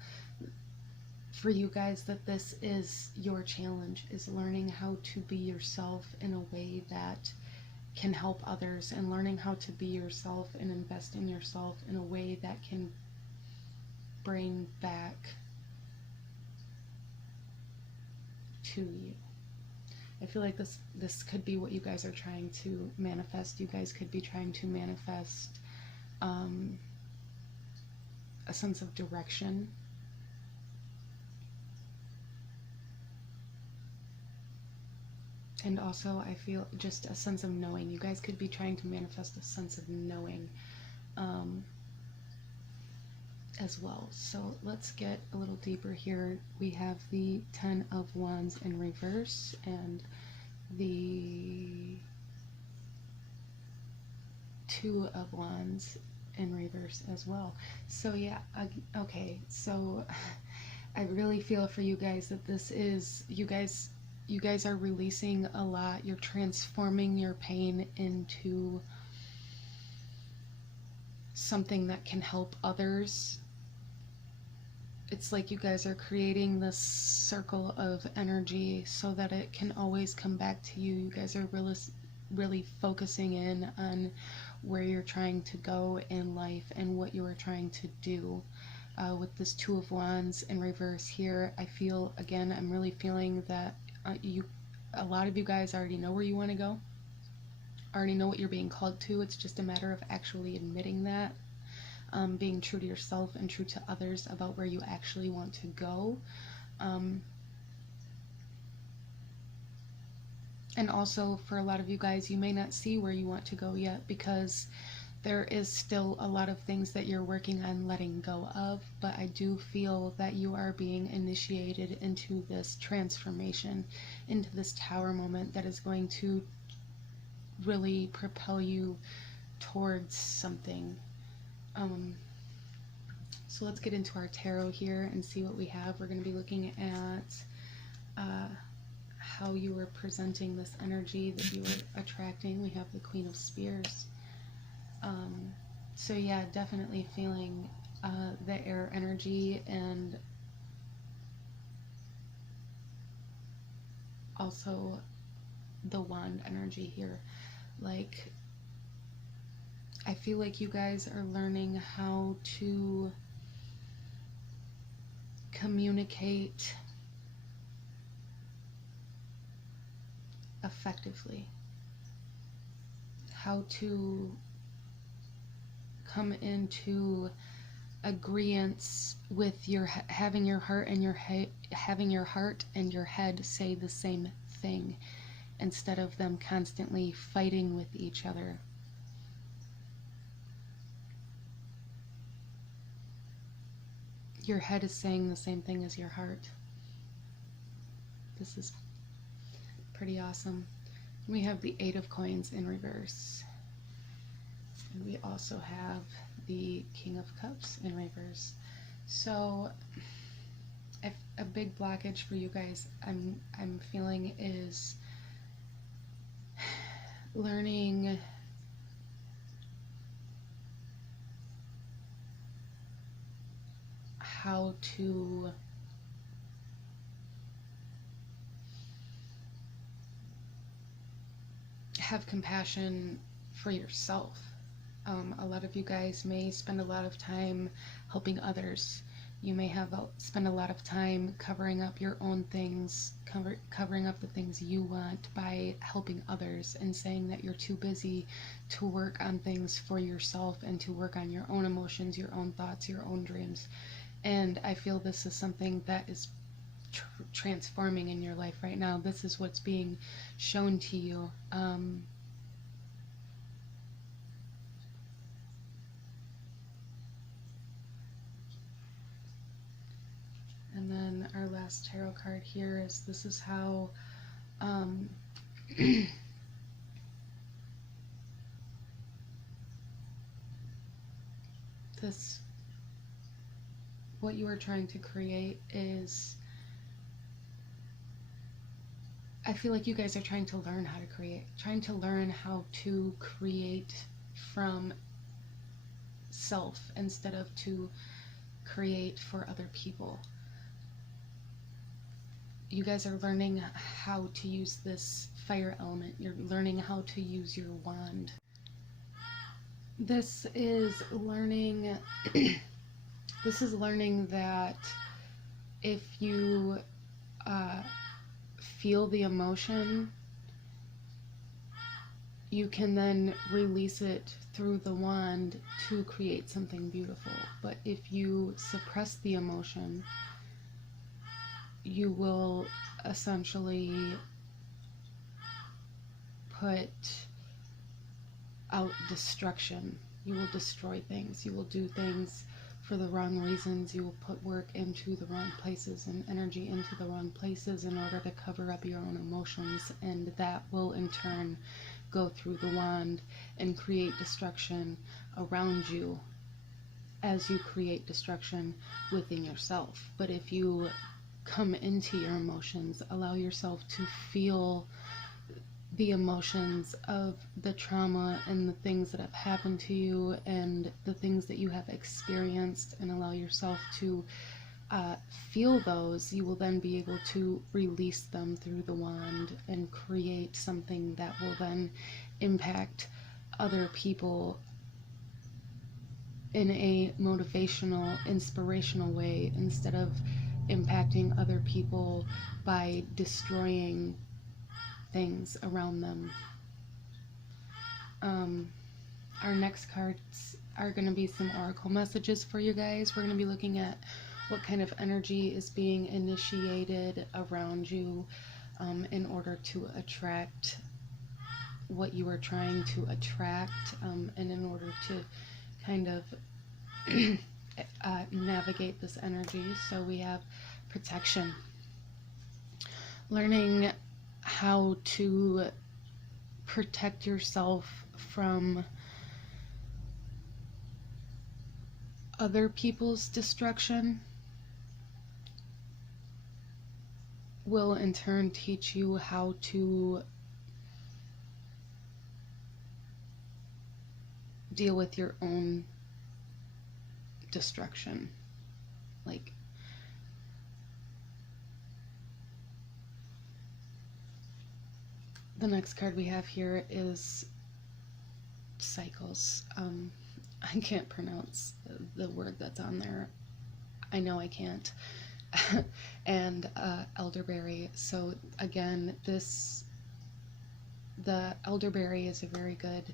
for you guys that this is your challenge, is learning how to be yourself in a way that can help others, and learning how to be yourself and invest in yourself in a way that can bring back to you. I feel like this could be what you guys are trying to manifest. You guys could be trying to manifest a sense of direction. And also, I feel just a sense of knowing. You guys could be trying to manifest a sense of knowing as well. So let's get a little deeper here. We have the 10 of Wands in reverse and the 2 of Wands in reverse as well. So yeah, okay, so I really feel for you guys that this is, you guys are releasing a lot. You're transforming your pain into something that can help others. It's like you guys are creating this circle of energy so that it can always come back to you. You guys are really focusing in on where you're trying to go in life and what you are trying to do. With this 2 of Wands in reverse here, I feel, again, I'm really feeling that a lot of you guys already know where you want to go, already know what you're being called to. It's just a matter of actually admitting that, being true to yourself and true to others about where you actually want to go. And also, for a lot of you guys, you may not see where you want to go yet because there is still a lot of things that you're working on letting go of, but I do feel that you are being initiated into this transformation, into this tower moment that is going to really propel you towards something. So let's get into our tarot here and see what we have. We're going to be looking at how you were presenting this energy that you were attracting. We have the Queen of Spears. So yeah, definitely feeling the air energy, and also the wand energy here. Like, I feel like you guys are learning how to communicate effectively, how to come into agreeance with your having your heart and your head say the same thing, instead of them constantly fighting with each other. Your head is saying the same thing as your heart. This is pretty awesome. We have the 8 of Coins in reverse. And we also have the King of Cups in reverse. So a big blockage for you guys, I'm feeling, is learning how to have compassion for yourself. A lot of you guys may spend a lot of time helping others. You may spend a lot of time covering up your own things, covering up the things you want by helping others, and saying that you're too busy to work on things for yourself and to work on your own emotions, your own thoughts, your own dreams. And I feel this is something that is transforming in your life right now. This is what's being shown to you. And then our last tarot card here is, this is how what you are trying to create is, I feel like you guys are trying to learn how to create, trying to learn how to create from self instead of to create for other people. You guys are learning how to use this fire element. You're learning how to use your wand. This is learning This is learning that if you feel the emotion, you can then release it through the wand to create something beautiful. But if you suppress the emotion, you will essentially put out destruction. You will destroy things. You will do things for the wrong reasons. You will put work into the wrong places and energy into the wrong places in order to cover up your own emotions, and that will in turn go through the wand and create destruction around you as you create destruction within yourself. But if you come into your emotions, allow yourself to feel the emotions of the trauma and the things that have happened to you and the things that you have experienced, and allow yourself to feel those, you will then be able to release them through the wand and create something that will then impact other people in a motivational, inspirational way, instead of impacting other people by destroying things around them. Our next cards are going to be some oracle messages for you guys. We're going to be looking at what kind of energy is being initiated around you in order to attract what you are trying to attract, and in order to kind of navigate this energy. So we have protection, learning how to protect yourself from other people's destruction will in turn teach you how to deal with your own destruction. Like, the next card we have here is cycles. I can't pronounce the word that's on there. I know I can't. And elderberry. So again, the elderberry is a very good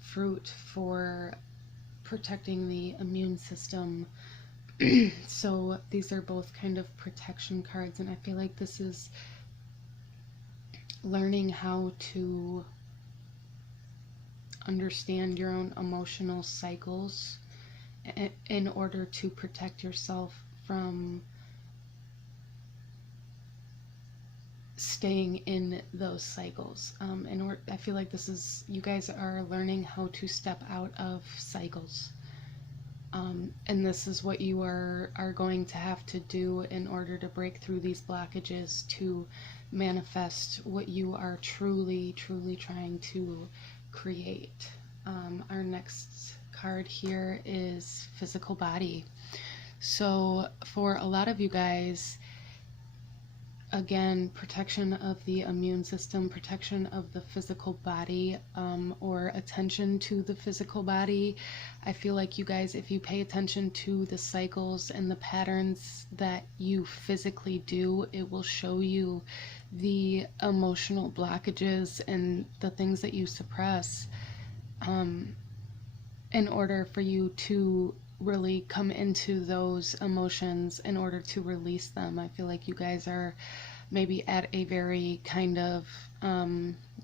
fruit for protecting the immune system. So these are both kind of protection cards, and I feel like this is learning how to understand your own emotional cycles in order to protect yourself from staying in those cycles. I feel like this is, you guys are learning how to step out of cycles. And this is what you are going to have to do in order to break through these blockages to manifest what you are truly, truly trying to create. Our next card here is physical body. So for a lot of you guys, again, protection of the immune system, protection of the physical body, or attention to the physical body. I feel like you guys, if you pay attention to the cycles and the patterns that you physically do, it will show you the emotional blockages and the things that you suppress, in order for you to really come into those emotions in order to release them. I feel like you guys are maybe at a very kind of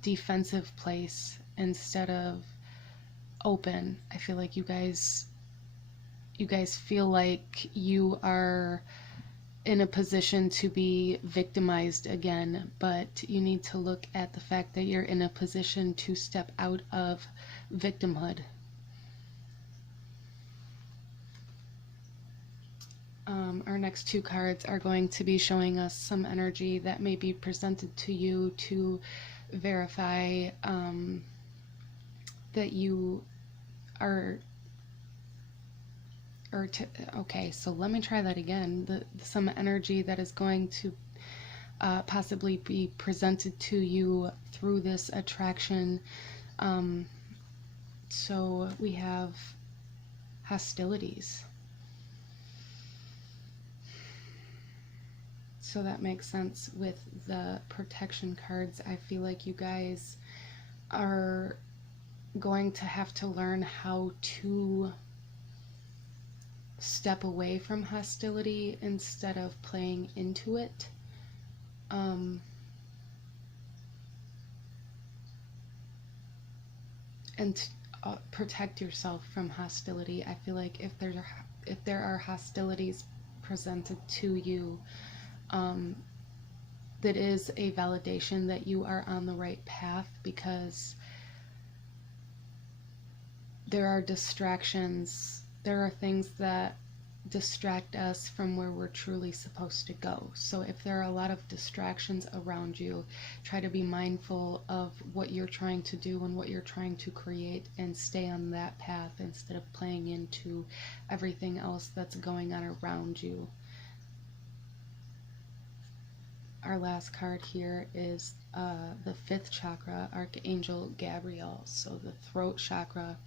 defensive place instead of open. I feel like you guys feel like you are in a position to be victimized again, but you need to look at the fact that you're in a position to step out of victimhood. Our next two cards are going to be showing us some energy that may be presented to you to verify that you are, okay, so let me try that again. Some energy that is going to possibly be presented to you through this attraction. So we have hostilities. So that makes sense with the protection cards. I feel like you guys are going to have to learn how to step away from hostility instead of playing into it. And protect yourself from hostility. I feel like if there are hostilities presented to you, that is a validation that you are on the right path, because there are distractions, there are things that distract us from where we're truly supposed to go. So if there are a lot of distractions around you, try to be mindful of what you're trying to do and what you're trying to create, and stay on that path instead of playing into everything else that's going on around you. Our last card here is the 5th chakra, Archangel Gabriel. So the throat chakra.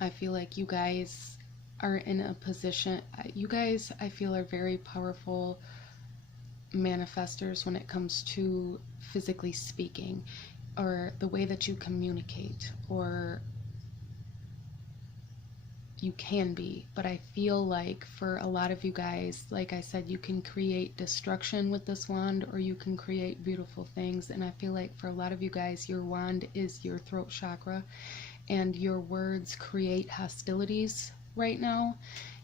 I feel like you guys are in a position, you guys, I feel, are very powerful manifestors when it comes to physically speaking, or the way that you communicate, or you can be. But I feel like for a lot of you guys, like I said, you can create destruction with this wand, or you can create beautiful things. And I feel like for a lot of you guys, your wand is your throat chakra, and your words create hostilities right now.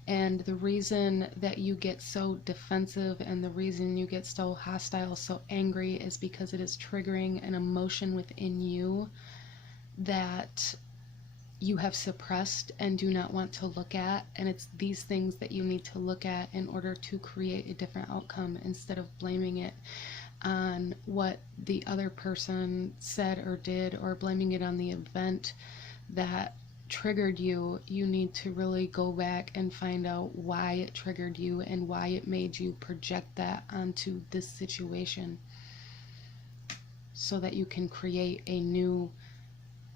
And the reason that you get so defensive and the reason you get so hostile, so angry, is because it is triggering an emotion within you that you have suppressed and do not want to look at. And it's these things that you need to look at in order to create a different outcome, instead of blaming it on what the other person said or did, or blaming it on the event that triggered you. You need to really go back and find out why it triggered you and why it made you project that onto this situation, so that you can create a new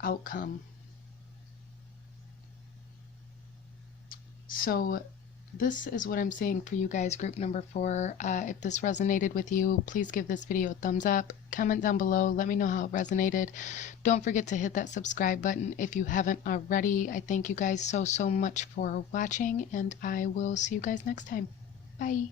outcome. So this is what I'm seeing for you guys, group number 4. If this resonated with you, please give this video a thumbs up. Comment down below. Let me know how it resonated. Don't forget to hit that subscribe button if you haven't already. I thank you guys so much for watching, and I will see you guys next time. Bye.